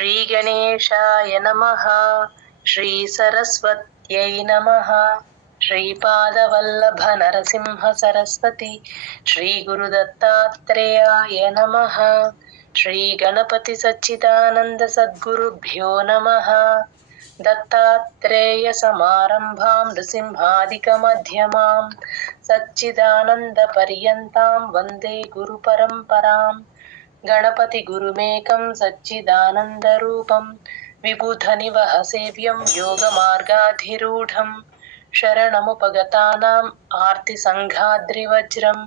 श्रीगणेशाय नमः। श्रीसरस्वत्यै नमः। श्रीपादवल्लभ नरसिंह सरस्वती श्रीगुरुदत्तात्रेयाय नमः। श्रीगणपति सच्चिदानंद सद्गुरुभ्यो नमः। दत्तात्रेय समारंभां नृसिंहादिकमध्यमां सच्चिदानंद पर्यन्तां वन्दे गुरुपरम्परां। गणपति गुरुमेकं सच्चिदानन्दरूपं विबुधनिवह सेव्यं योगमार्गाधिरूढं शरणमुपगतानाम् आर्तिसङ्घाद्रिवज्रं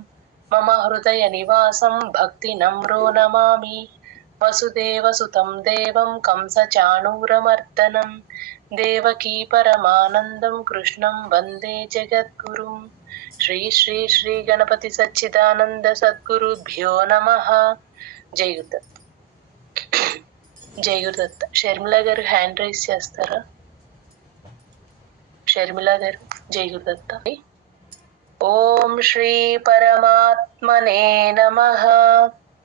मम हृदयनिवासं भक्तिनम्रो नमामि। वसुदेवसुतं देवं कंसचाणूरमर्दनं देवकी परमानन्दं कृष्णं वन्दे जगद्गुरुं। श्री श्री श्री गणपति सच्चिदानंद सद्गुरुभ्यो नमः। జై గురుదత్త. జై గురుదత్త. షర్మిల గారు హ్యాండ్ రైజ్ చేస్తారా? షర్మిల గారు జై గురుదత్త. ఓం శ్రీ పరమాత్మనే నమః.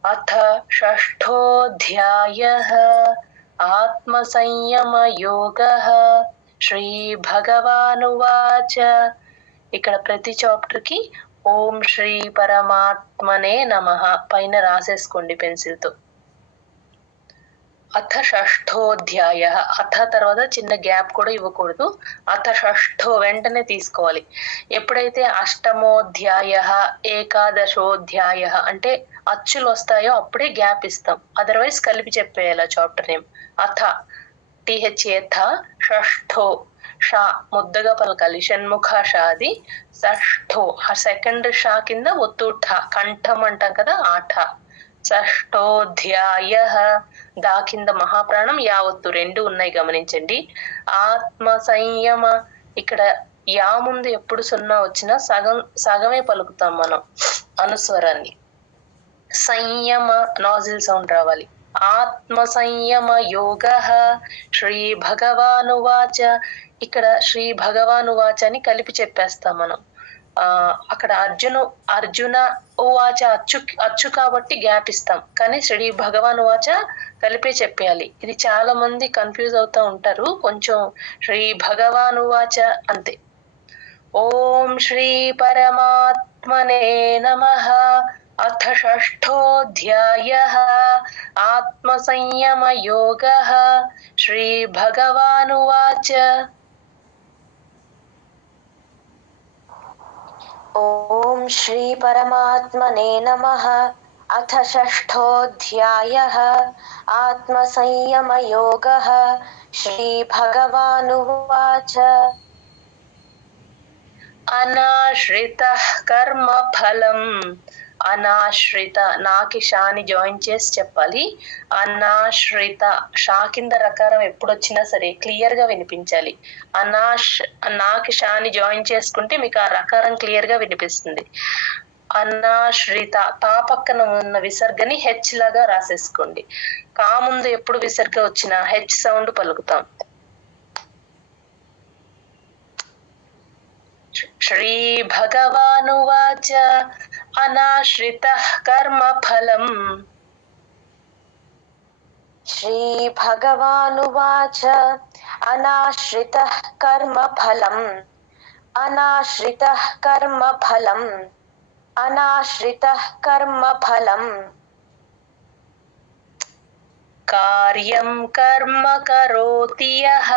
అథ షష్ఠోऽధ్యాయః ఆత్మసంయమయోగః. శ్రీ భగవానువాచ. ఇక్కడ ప్రతి చాప్టర్ కి ఓం శ్రీ పరమాత్మనే నమః పైన రాసేసుకోండి పెన్సిల్ తో. అథ షష్ఠోధ్యాయ. అథ తర్వాత చిన్న గ్యాప్ కూడా ఇవ్వకూడదు. అథ షష్ఠో వెంటనే తీసుకోవాలి. ఎప్పుడైతే అష్టమోధ్యాయ ఏకాదశోధ్యాయ అంటే అచ్చులు వస్తాయో అప్పుడే గ్యాప్ ఇస్తాం. అదర్వైజ్ కలిపి చెప్పేయాలి చాప్టర్ నేమ్. అథ టిహెచ్ఏథ షష్ఠో షా ముద్దగా పలకాలి. షణ్ముఖ షాది షష్ఠో ఆ సెకండ్ షా కింద ఒత్తు ఠ కంఠం అంటాం కదా ఆ ఠ. షష్ఠోధ్యాయ దా కింద మహాప్రాణం యావత్తు రెండు ఉన్నాయి గమనించండి. ఆత్మ సంయమ ఇక్కడ యా ముందు ఎప్పుడు సున్నా వచ్చినా సగమే పలుకుతాం మనం అనుస్వరాన్ని. సంయమ నాజిల్ సౌండ్ రావాలి. ఆత్మ సంయమ యోగ. శ్రీ భగవానువాచ. ఇక్కడ శ్రీ భగవానువాచ అని కలిపి చెప్పేస్తాం మనం. అక్కడ అర్జున ఉవాచ అచ్చు కాబట్టి గ్యాప్ ఇస్తాం, కానీ శ్రీ భగవానువాచ కలిపే చెప్పేయాలి. ఇది చాలా మంది కన్ఫ్యూజ్ అవుతా ఉంటారు. కొంచెం శ్రీ భగవానువాచ అంతే. ఓం శ్రీ పరమాత్మనే నమః. అథ షష్ఠోధ్యాయః ఆత్మసంయమయోగః. శ్రీ భగవానువాచ. ఓం శ్రీ పరమాత్మనే నమః. అథ షష్ఠోధ్యాయః ఆత్మసంయమయోగః. శ్రీ భగవానువాచ. అనాశ్రితః కర్మఫలం. అనాశ్రిత నాకి షాని జాయిన్ చేసి చెప్పాలి. అనాశ్రిత షా కింద రకారం ఎప్పుడొచ్చినా సరే క్లియర్ గా వినిపించాలి. నాకి షాని జాయిన్ చేసుకుంటే మీకు ఆ రకారం క్లియర్ గా వినిపిస్తుంది. అనాశ్రిత తా పక్కన ఉన్న విసర్గని హెచ్ లాగా రాసేసుకోండి. కా ముందు ఎప్పుడు విసర్గ వచ్చినా హెచ్ సౌండ్ పలుకుతాం. శ్రీ భగవానువాచ. అనాశ్రితః కర్మఫలం. శ్రీ భగవానువాచ. అనాశ్రితః కర్మఫలం. అనాశ్రితః కర్మఫలం. అనాశ్రితః కర్మఫలం. కార్యం కర్మ కరోతి యః.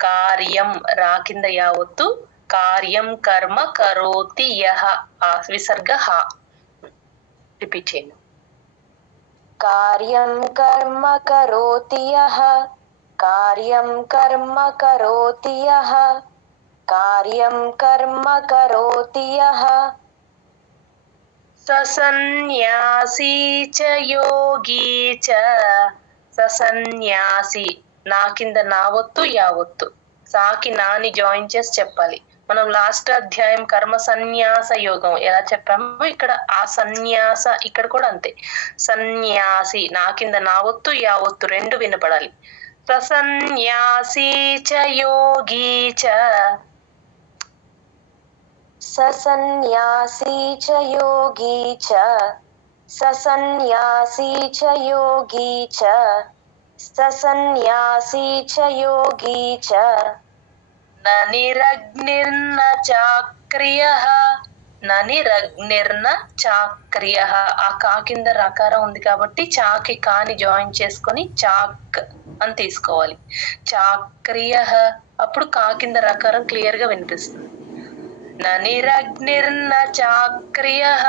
కార్యం రా కింద యావత్తు. కార్యం కర్మ కరోతి యః విసర్గ హ. రిపీట్ చేయండి. కార్యం కర్మ కరోతి యః. కార్యం కర్మ కరోతి యః. కార్యం కర్మ కరోతి యః. ససన్యాసీ చ యోగీ చ. ససన్యాసి నా కింద నావత్తు యావత్తు. సాకి నాని జాయిన్ చేసి చెప్పాలి. మనం లాస్ట్ అధ్యాయం కర్మ సన్యాస యోగం ఎలా చెప్పామో ఇక్కడ ఆ సన్యాస ఇక్కడ కూడా అంతే. సన్యాసి నా కింద నావత్తు యావత్తు రెండు వినపడాలి. ససన్యాసీ చ యోగీ చ. ససన్యాసీ చ యోగీ చ. ససన్యాసీ చ యోగీ చ. సన్యాసీ చ యోగి చ న నిరగ్నిర్న చాక్రియః న నిరగ్నిర్న చాక్రియః ఆ కా కింద రకారం ఉంది కాబట్టి చాకి కాని జాయిన్ చేసుకొని చాక్ అని తీసుకోవాలి. చాక్రియః అప్పుడు కా కింద రకారం క్లియర్ గా వినిపిస్తుంది. న నిరగ్నిర్న చాక్రియః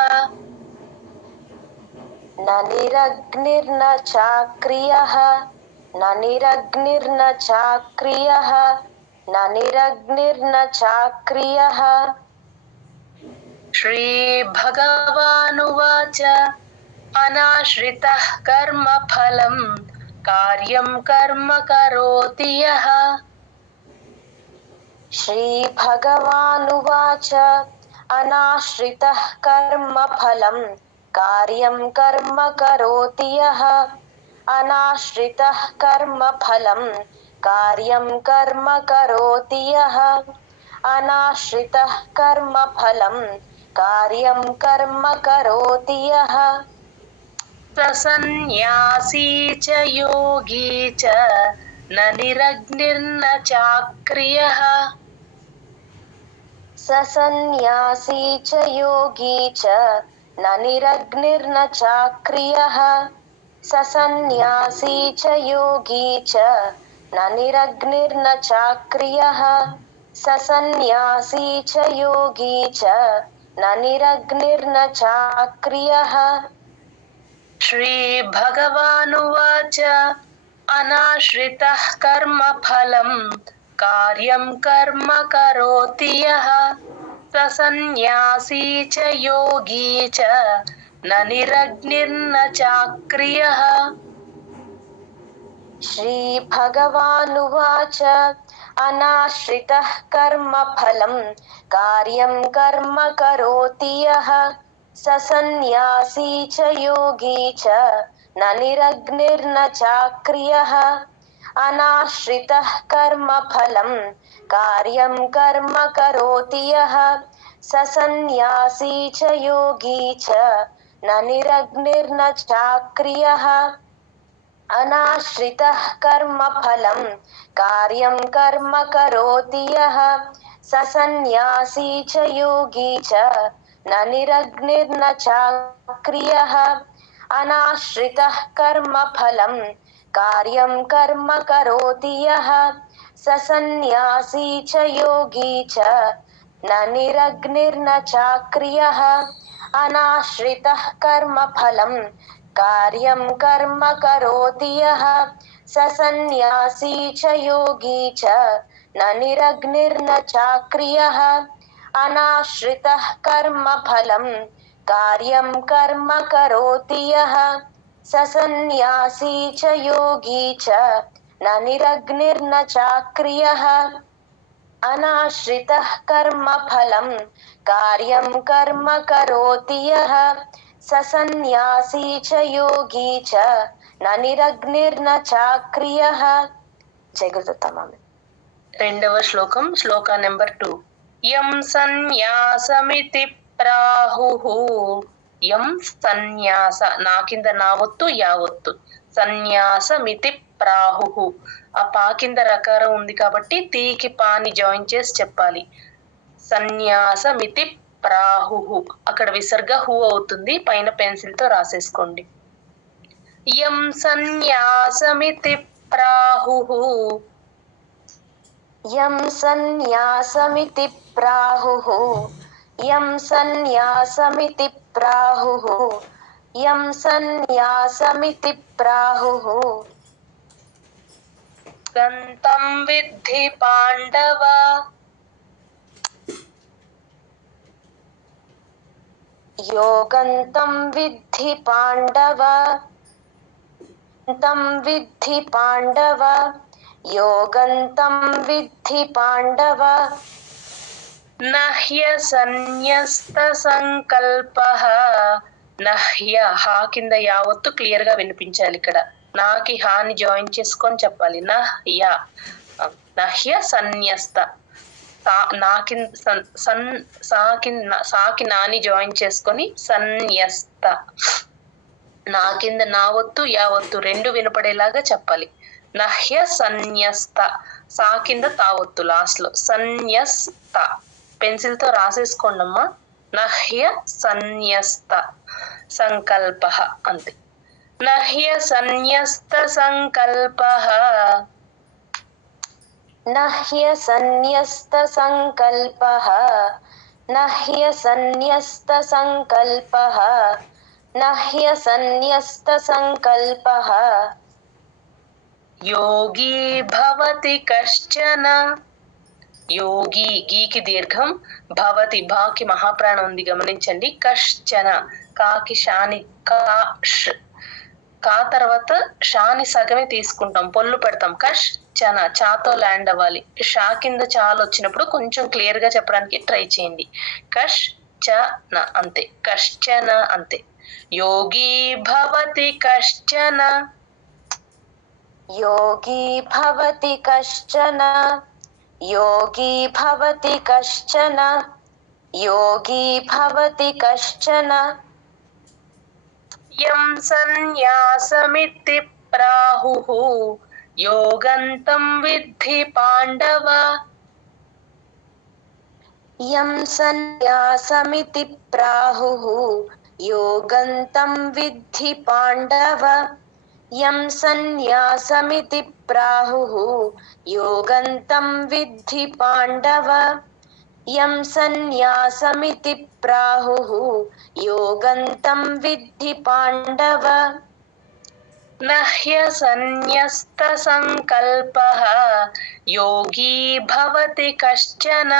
న నిరగ్నిర్న చాక్రియః న నిరగ్నిర్న చాక్రియః న నిరగ్నిర్న చాక్రియః. శ్రీభగవానువాచ అనాశ్రితః కర్మఫలం కార్యం కర్మ కరోతి యః. శ్రీభగవానువాచ అనాశ్రితః కర్మఫలం కార్యం కర్మ కరోతి యః. అనాశ్రితః కర్మఫలం కార్యం కర్మ కరోతి యః. అనాశ్రితః కర్మఫలం కార్యం కర్మ కరోతి యః. సన్యాసీ చ యోగి చ న నిరగ్నిర్న చాక్రియః. సన్యాసీ చ యోగి చ న నిరగ్నిర్న చాక్రియః. సన్యాసీ చ యోగి చ న నిరగ్నిర్న చాక్రియః. సన్యాసీ చ యోగి చ న నిరగ్నిర్న చాక్రియః. శ్రీభగవానువాచ అనాశ్రితః కర్మఫలం కార్యం కర్మ కరోతి యః. సన్యాసీ చ యోగి చ న నిరగ్నిర్న చాక్రియః. శ్రీభగవానువాచ అనాశ్రితః కర్మఫలం కార్యం కర్మ కరోతి యః. సన్యాసీ చ యోగి చ న నిరగ్నిర్న చాక్రియః. అనాశ్రితః కర్మఫలం కార్యం కర్మ కరోతి యః. సన్యాసీ చ యోగి చ న నిరగ్నిర్న చాక్రియః. అనాశ్రితః కర్మఫలం కార్యం కర్మ కరోతి యః. సన్యాసీ చ యోగి చ న నిరగ్నిర్న చాక్రియః. అనాశ్రితః కర్మఫలం కార్యం కర్మ కరోతి యః. సన్యాసీ చ యోగి చ న నిరగ్నిర్న చాక్రియః. అనాశ్రితః కర్మఫలం కార్యం కర్మ కరోతి యః. సన్యాసీ చ యోగి చ న నిరగ్నిర్న చాక్రియః. అనాశ్రితః కర్మఫలం కార్యం కర్మ కరోతి యః. సన్యాసీ చ యోగి చ న నిరగ్నిర్న చాక్రియః. అనాశ్రితః కర్మఫలం కార్యం కర్మ కరోతి యః. సన్యాసీ చ యోగి చ న నిరగ్నిర్న చాక్రియః. జై గురుదత్తమామి. రెండవ శ్లోకం, శ్లోక నెంబర్ 2. యం సన్యాసమితి ప్రాహుః. యం సన్యాస నా కింద నా ఒత్తు యా ఒత్తు. సన్యాసమితి ప్రాహుః ఆ పా కింద రకారం ఉంది కాబట్టి తీకి పాని జాయిన్ చేసి చెప్పాలి. సన్యాసమితి ప్రాహుః అక్కడ విసర్గ హు అవుతుంది. పైన పెన్సిల్ తో రాసేసుకోండి. యం సన్యాసమితి ప్రాహుః. యం సన్యాసమితి ప్రాహుః. యం సన్యాసమితి ప్రాహుః. యం సన్యాసమితి ప్రాహుః. గంతం విద్ధి పాండవ. యోగంతం విద్ధి పాండవ. తం విద్ధి పాండవ. యోగంతం విద్ధి పాండవ. నహ్య సన్యస్త సంకల్పః. నహ్య హా కింద యావత్తు క్లియర్ గా వినిపించాలి. ఇక్కడ నాకి హాని జాయిన్ చేసుకొని చెప్పాలి. నహ్య సన్యస్త సాకి నాని జాయిన్ చేసుకొని సన్యస్త. నా కింద నా ఒత్తు యా ఒత్తు రెండు వినపడేలాగా చెప్పాలి. నహ్య సన్యస్త సా కింద తావొత్తు లాస్ట్ లో సన్యస్త పెన్సిల్ తో రాసేసుకోండమ్మా. నహ్య సన్యస్త సంకల్ప అంతే. నహ్య సన్యస్త సంకల్ప నహ్య సన్యస్త సంకల్ప నహ్య సన్యస్త సంకల్ప నహ్య సన్యస్త సంకల్ప యోగి భవతి కశ్చన యోగి గీకి దీర్ఘం భవతి బాకి మహాప్రాణం ఉంది గమనించండి. కశ్చన కాకి షాని కా తర్వాత షాని సగమే తీసుకుంటాం పొల్లు పెడతాం. కశ్చన చాతో ల్యాండ్ అవ్వాలి. షా కింద చాలు వచ్చినప్పుడు కొంచెం క్లియర్ గా చెప్పడానికి ట్రై చేయండి. కశ్చన అంతే కశ్చన అంతే. యోగి భవతి కశ్చన యోగి భవతి కశ్చన యోగి భవతి కశ్చన యోగి భవతి కశ్చన యం సన్యాసమితి ప్రాహుః యోగంతం విద్ధి పాండవ యం సన్యాసమితి ప్రాహుః యోగంతం విద్ధి పాండవ యం సన్యాసమితి ప్రాహుః యోగంతం విద్ధి పాండవ యం సన్యాసమితి ప్రాహుః యోగంతం విద్ధి పాండవ నహ్య సన్యస్త సంకల్పః యోగి భవతి కశ్చన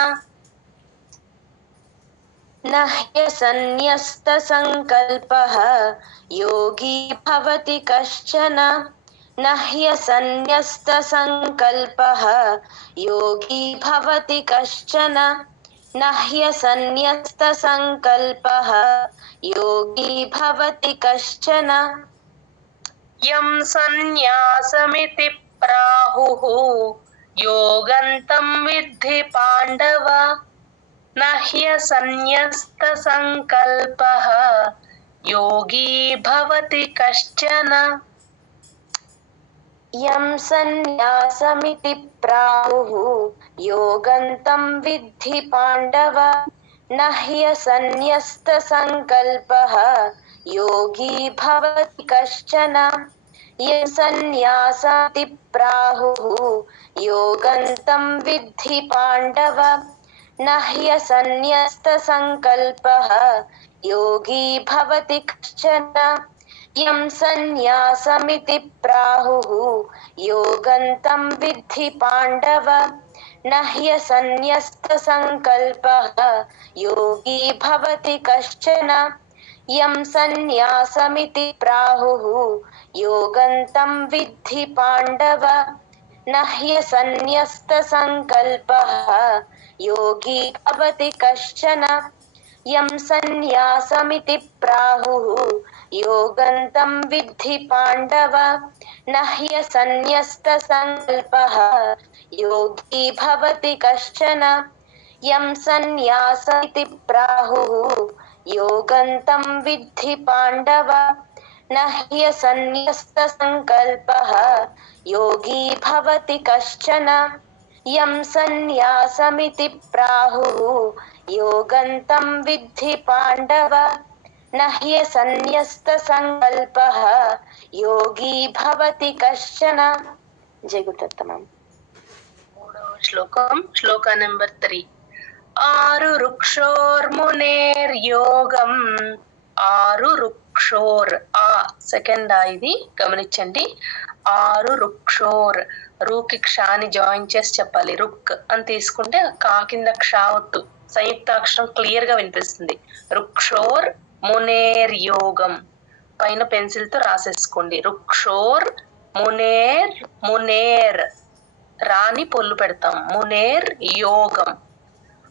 నహ్య సన్యస్త సంకల్పః యోగి భవతి కశ్చన నహ్య సన్యస్త సంకల్పః యోగి భవతి కశ్చన నహ్య సన్యస్త సంకల్పః యోగి భవతి కశ్చన యం సన్యాసమితి ప్రాహుః యోగంతం విద్ధి పాండవ నహ్య సన్యస్త సంకల్పః యోగి భవతి కశ్చన యం సన్యాసమితి ప్రాహుః యోగంతం విద్ధి పాండవ నహ్య సన్యస్త సంకల్పః యోగి భవతి కశ్చన యం సన్యాసమితి ప్రాహుః యోగంతం విద్ధి పాండవ నహ్య సన్యస్త సంకల్పః యోగి భవతి కశ్చన యం సన్యాసమితి ప్రాహుః యోగంతం విద్ధి పాండవ నహ్య సన్యస్త సంకల్పః యోగి భవతి కశ్చన యం సన్యాసమితి ప్రాహుః యోగంతం విద్ధి పాండవ నహ్య సన్యస్త సంకల్పః యోగి భవతి కశ్చన యం సన్యాసమితి ప్రాహుః యోగంతం విద్ధి పాండవ నహ్య సన్యస్త సంకల్పః యోగి భవతి కశ్చన యం సన్యాసమితి ప్రాహుః యోగంతం విద్ధి పాండవ నహ్య సన్యస్త సంకల్పః యోగి భవతి కశ్చన యం సన్యాసమితి ప్రాహుః యోగంతం విద్ధి పాండవ నహ్య సన్యస్త సంకల్పః యోగి భవతి కశ్చన. జై గురుదత్తమం. మూడవ శ్లోకం శ్లోక నెంబర్ 3. ఆరు వృక్షోర్మునేర్యోగం ఆరు వృక్షోర్ ఆ సెకండ్ ఇది గమనించండి. ఆరు వృక్షోర్ రూకి క్షాని జాయిన్ చేసి చెప్పాలి. రుక్ అని తీసుకుంటే కా కింద క్షావత్తు సంయుక్తాక్షరం క్లియర్ గా వినిపిస్తుంది. వృక్షోర్ మునేర్ యోగం పైన పెన్సిల్ తో రాసేసుకోండి. వృక్షోర్ మునేర్ మునేర్ రాని పొల్లు పెడతాం. మునేర్ యోగం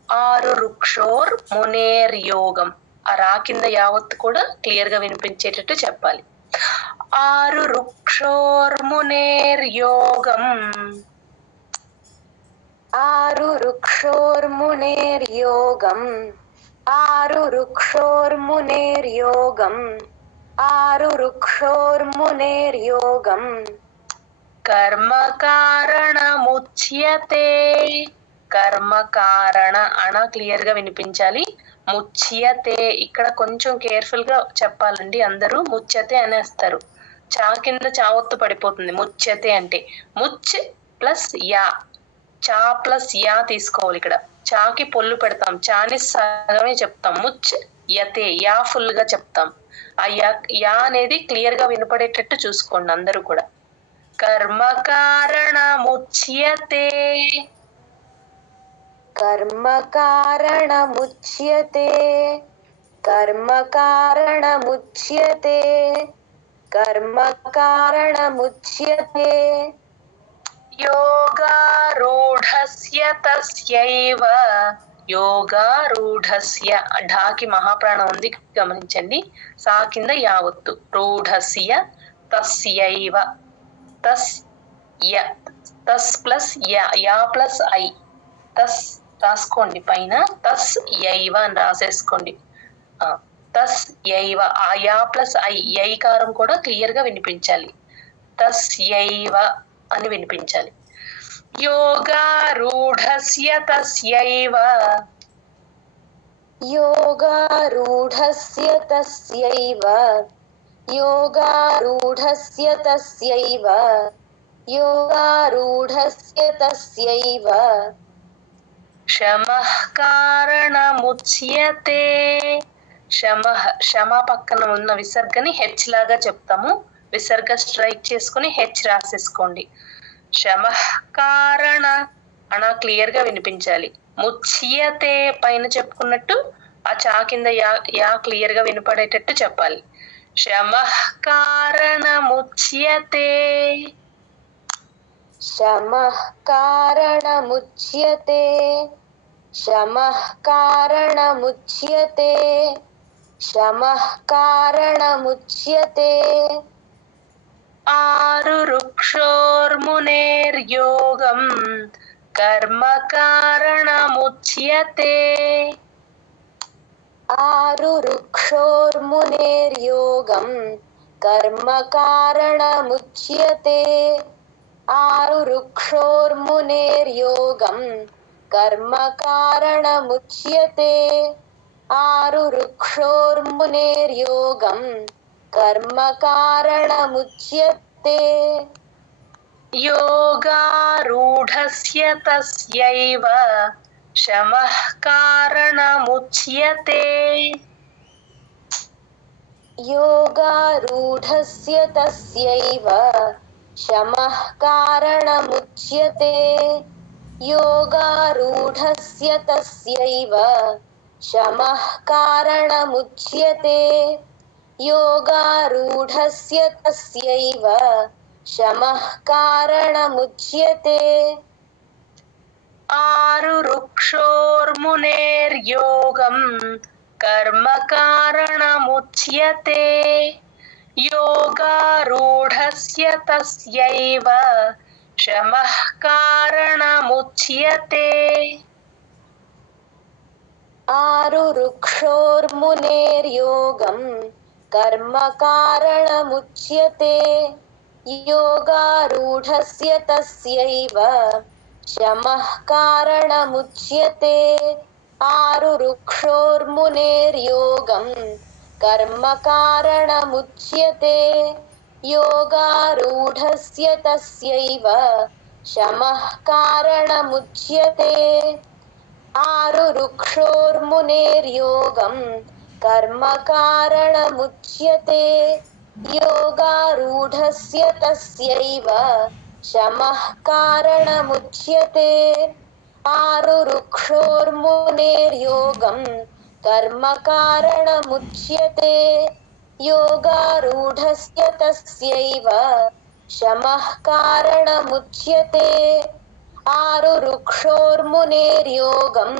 ఆరు వృక్షోర్ మునేర్ యోగం ఆ రా కింద యావత్తు కూడా క్లియర్ గా వినిపించేటట్టు చెప్పాలి. ఆరు వృక్షోర్ మునేర్ యోగం ఆరు వృక్షోర్ మునేర్ యోగం ఆరు వృక్షోర్ మునేర్ యోగం ఆరు వృక్షోర్ మునేర్ యోగం కర్మ కారణముచ్యతే. కర్మ కారణ అణ క్లియర్ గా వినిపించాలి. ముచ్యతే ఇక్కడ కొంచెం కేర్ఫుల్ గా చెప్పాలండి. అందరూ ముచ్యతే అనేస్తారు. చా కింద చావత్తు పడిపోతుంది. ముచ్యతే అంటే ముచ్ ప్లస్ యా, చా ప్లస్ యా తీసుకోవాలి. ఇక్కడ చాకి పొల్లు పెడతాం, చాని సగమే చెప్తాం. ముచ్ యతే, యా ఫుల్ గా చెప్తాం. ఆ యా అనేది క్లియర్ గా వినపడేటట్టు చూసుకోండి అందరూ కూడా. కర్మ కారణముచ్యతే. కర్మ కారణముచ్యతే. కర్మ కారణముచ్యతే. కర్మ కారణముచ్యతే. యోగారూఢస్య తస్యైవ. యోగారూఢస్య ఢాకి మహాప్రాణం ఉంది గమనించండి. సా కింద యావత్తు. రూఢస్య తస్యైవ. తస్ య, తస్ ప్లస్ యా ప్లస్ ఐ. తస్ రాసుకోండి పైన. తస్ యైవ అని రాసేసుకోండి. తస్ యైవ, ఆ యా ప్లస్ ఐ యైకారం కూడా క్లియర్ గా వినిపించాలి. తస్ యైవ అని వినిపించాలి. యోగారూఢస్య తస్యైవ. యోగారూఢస్య తస్యైవ. యోగారూఢస్య తస్యైవ. యోగారూఢస్య తస్యైవ. శమః కారణముచ్యతే. శమః, శమ పక్కన ఉన్న విసర్గని హెచ్ లాగా చెప్తాము. విసర్గ స్ట్రైక్ చేసుకుని హెచ్ రాసేసుకోండి. శమః కారణ అణ క్లియర్ గా వినిపించాలి. ముచ్యతే పైన చెప్పుకున్నట్టు ఆ చా కింద యా క్లియర్ గా వినపడేటట్టు చెప్పాలి. శమః కారణముచ్యతే. శమః కారణముచ్యతే. శమః కారణముచ్యతే. శమః కారణముచ్యతే. ఆరురుక్షోర్మునేర్యోగం కర్మ కారణముచ్యతే. ఆరురుక్షోర్మునేర్యోగం కర్మ కారణముచ్యతే. ఆరురుక్షోర్మునేర్యోగం కర్మ కారణముచ్యతే. ఆరురుక్షోర్మునేర్యోగం కర్మ కారణముచ్యతే. యోగారూఢస్య తస్యైవ శమః కారణముచ్యతే. యోగారూఢస్య తస్యైవ శమః కారణముచ్యతే. యోగారూఢస్య తస్యైవ శమః కారణముచ్యతే. యోగారూఢస్య తస్యైవ శమః కారణముచ్యతే. ఆరురుక్షోర్మునేర్యోగం కర్మ కారణముచ్యతే. యోగారూఢస్య తస్యైవ శమః కారణముచ్యతే. ఆరురుక్షోర్మునేర్యోగం కర్మ కారణముచ్యతే. యోగారూఢస్య తస్యైవ శమః కారణముచ్యతే. ఆరురుక్షోర్మునేర్యోగం కర్మ కారణముచ్యతే. యోగారూఢస్య తస్యైవ శమః కారణముచ్యతే. ఆరురుక్షోర్మునేర్యోగం కర్మ కారణముచ్యతే. యోగారూఢస్య తస్యైవ శమః కారణముచ్యతే. ఆరురుక్షోర్మునేర్యోగం కర్మ కారణముచ్యతే. యోగారూఢస్య తస్యైవ శమః కారణముచ్యతే. ఆరురుక్షోర్మునేర్యోగం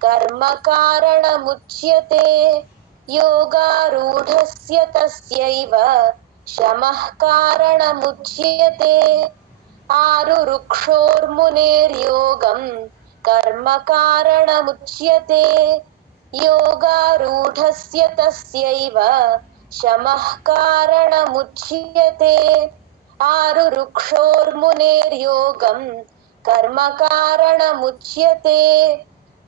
కర్మ కారణముచ్యతే. యోగారూఢస్య తస్యైవ శమః కారణముచ్యతే. ఆరురుక్షోర్మునేర్యోగం కర్మ కారణముచ్యతే. యోగారూఢస్య తస్యైవ శమః కారణముచ్యతే. आरुरुक्षोर्मुनेर्योगं कर्म कारणमुच्यते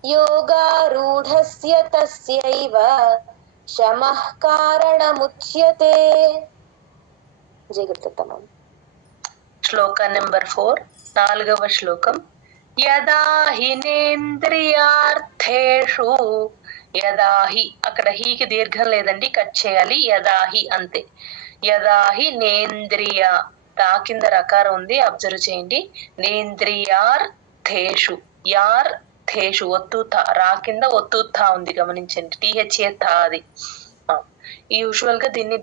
योगारूढस्य तस्यैव शमः कारणमुच्यते. जय गुरुदत्तमम्. శ్లోక నెంబర్ 4 నాలుగవ శ్లోకం. యదా హినేంద్రియార్థేషు, యదాహి అక్కడ హీకి దీర్ఘం లేదండి, కట్ చేయాలి. యదాహి అంతే. యదాహి నేంద్రియ, తా కింద రకారం ఉంది, అబ్జర్వ్ చేయండి. నేంద్రియార్థేషు, యార్థేషు ఒత్తు థా, రా కింద ఒత్తు థా ఉంది, గమనించండి. టిహెచ్ఏ థా అది. యూజువల్ గా దీన్ని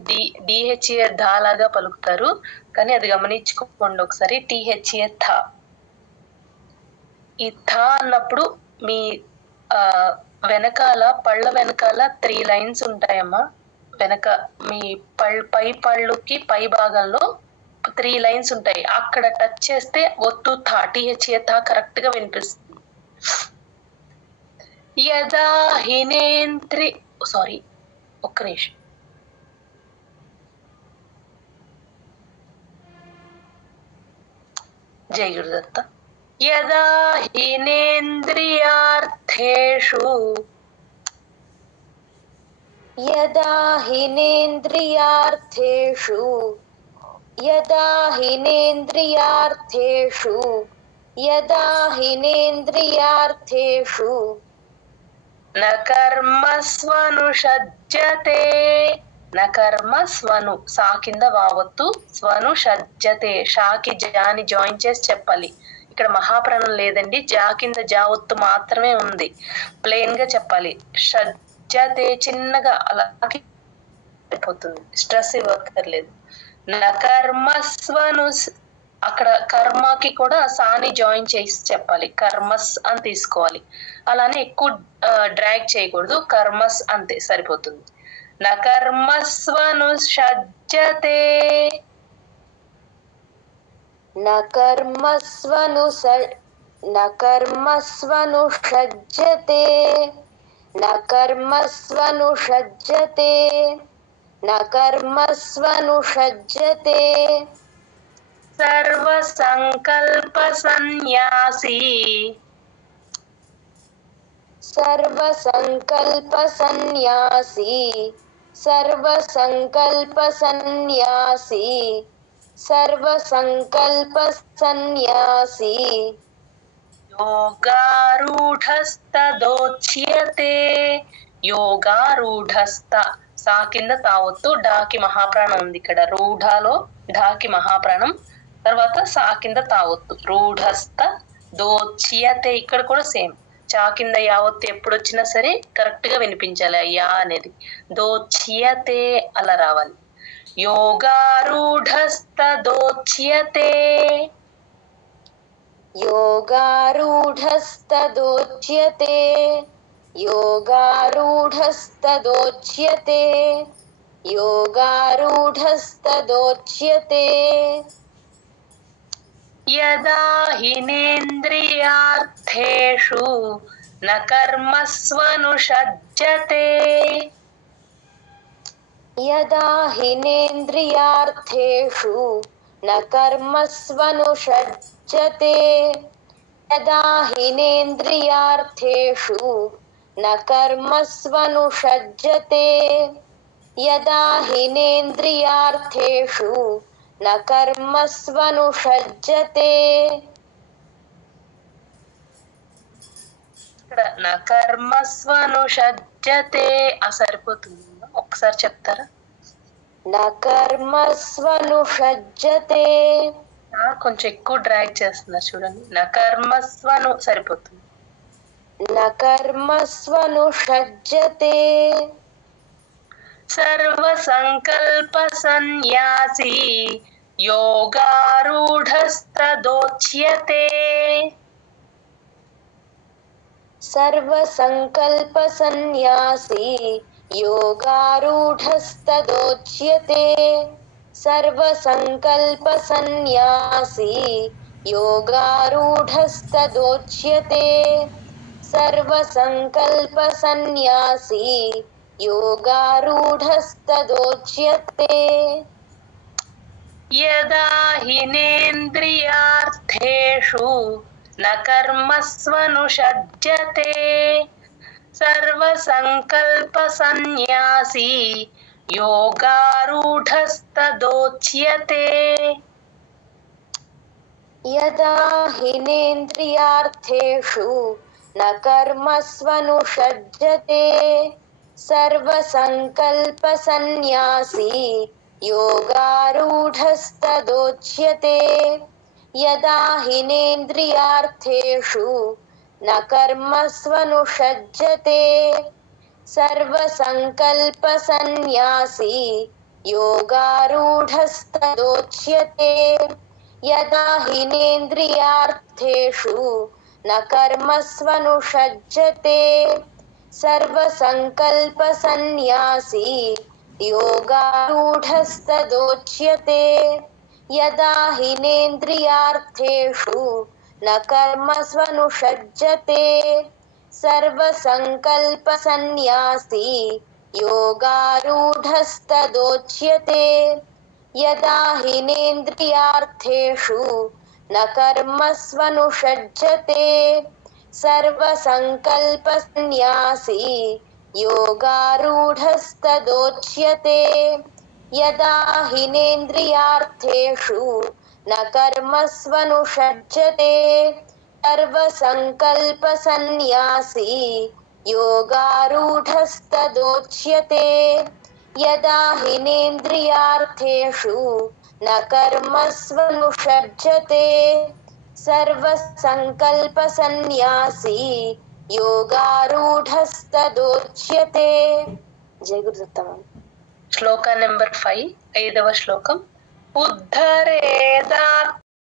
డిహెచ్ఏ ధా లాగా పలుకుతారు, కానీ అది గమనించుకోండి ఒకసారి. టిహెచ్ఏ థా. ఈ థా అన్నప్పుడు మీ వెనకాల పళ్ళ వెనకాల 3 లైన్స్ ఉంటాయమ్మా. వెనక మీ పై పళ్ళుకి పై భాగంలో 3 లైన్స్ ఉంటాయి. అక్కడ టచ్ చేస్తే ఒత్తు థా, టిహెచ్ఏ థా కరెక్ట్ గా వినిపిస్తుంది. యదా హినేంద్రి, సారీ ఒక్క నిమిషం. జై గురుదత్త. యదా హినేంద్రియార్థేషు, యదా హినేంద్రియార్థేషు, యదా హినేంద్రియార్థేషు, యదా హినేంద్రియార్థేషు న కర్మస్వనుషజ్జతే, న కర్మస్వను, సా కింద వావత్తు, స్వను షజ్జతే, షాకి జాని జాయిన్ చేసి చెప్పాలి. ఇక్కడ మహాప్రాణం లేదండి, జా కింద జా ఒత్తు మాత్రమే ఉంది. ప్లెయిన్ గా చెప్పాలి. షజ్జతే చిన్నగా అలాగే అయిపోతుంది, స్ట్రెస్ ఇవ్వక్కర్లేదు. న కర్మస్వను, అక్కడ కర్మకి కూడా సాని జాయిన్ చేసి చెప్పాలి. కర్మస్ అని తీసుకోవాలి. అలానే ఎక్కువ డ్రాగ్ చేయకూడదు. కర్మస్ అంతే సరిపోతుంది. న కర్మస్వను షజ్జతే, న కర్మస్వను న కర్మస్వను షజ్జతే, న కర్మస్వను షజ్జతే, న కర్మస్వను షజ్జతే. సర్వ సంకల్ప సన్యాసి, సర్వ సంకల్ప సన్యాసి, సర్వ సంకల్ప సన్యాసి, సర్వ సంకల్ప సన్యాసి. యోగారూఢస్తదోచ్యతే, యోగారూఢస్థ, సా కింద తావొత్తు, డాకి మహాప్రాణం ఉంది ఇక్కడ. రూఢలో ఢాకి మహాప్రాణం, తర్వాత సా కింద తావొత్తు. రూఢస్థ దోచ్యతే, ఇక్కడ కూడా సేమ్. చా కింద యావత్తు ఎప్పుడు వచ్చినా సరే కరెక్ట్ గా వినిపించాలి. యా అనేది దోచ్యతే అలా రావాలి. యోగారూఢస్తదోచ్యతే, యోగారూఢస్తదోచ్యతే, యోగారూఢస్తదోచ్యతే, యోగారూఢస్తదోచ్యతే. యదా హినేంద్రియార్థేషు న కర్మస్వనుషజ్జతే, యదా హినేంద్రియార్థేషు న కర్మస్వనుషజ్జతే, యదా హినేంద్రియార్థేషు న కర్మస్వనుషజ్జతే, యదా హినేంద్రియార్థేషు న కర్మస్వనుషజ్జతే. ఇక్కడ న కర్మస్వనుషజ్జతే సరిపోతుంది. ఒకసారి చెప్తారా? న కర్మస్వనుషజ్జతే, కొంచెం ఎక్కువ డ్రాగ్ చేస్తున్నారు చూడండి. న కర్మస్వను సరిపోతుంది. న కర్మస్వనుషజ్జతే. సర్వ సంకల్ప సన్యాసి యోగారూఢస్తదోచ్యతే, సర్వ సంకల్ప సన్యాసి యోగారూఢస్తదోచ్యతే, సర్వ సంకల్ప సన్యాసి యోగారూఢస్తదోచ్యతే, సర్వ సంకల్ప సన్యాసి యోగారూఢస్తదోచ్యతే. యదా హినేంద్రియార్థేషు న కర్మస్వనుషజ్జతే సర్వసంకల్ప సన్యాసి యోగారూఢస్తదోచ్యతే. యదా హినేంద్రియార్థేషు న కర్మస్వనుషజ్జతే సర్వసంకల్ప సన్యాసి యోగారూఢస్తదోచ్యతే. యదా హినేంద్రియార్థేషు న కర్మస్వనుషజ్జతే సర్వసంకల్ప సన్యాసి యోగారూఢస్తదోచ్యతే. యదా హినేంద్రియార్థేషు న కర్మస్వనుషజ్జతే సర్వసంకల్ప సన్యాసి యోగారూఢస్తదోచ్యతే. యదా హినేంద్రియార్థేషు న కర్మస్వనుషజ్జతే సర్వసంకల్ప సన్యాసి యోగారూఢస్తదోచ్యతే. యదా హినేంద్రియార్థేషు న కర్మస్వనుషజ్జతే సర్వసంకల్ప సన్యాసి యోగారూఢస్తదోచ్యతే. యదా హినేంద్రియార్థేషు న కర్మస్వనుషజ్జతే సర్వసంకల్ప సన్యాసి యోగారూఢస్తదోచ్యతే. యదా హినేంద్రియార్థేషు న కర్మస్వనుషజ్జతే సర్వసంకల్ప సన్యాసి యోగారూఢస్తదోచ్యతే. జయ గురుదత్త. శ్లోక నెంబర్ 5, 5వ శ్లోకం. ఉద్ధరేదాత్మానం